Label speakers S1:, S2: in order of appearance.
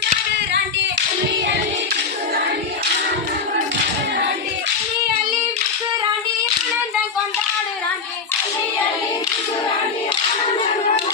S1: Gagging!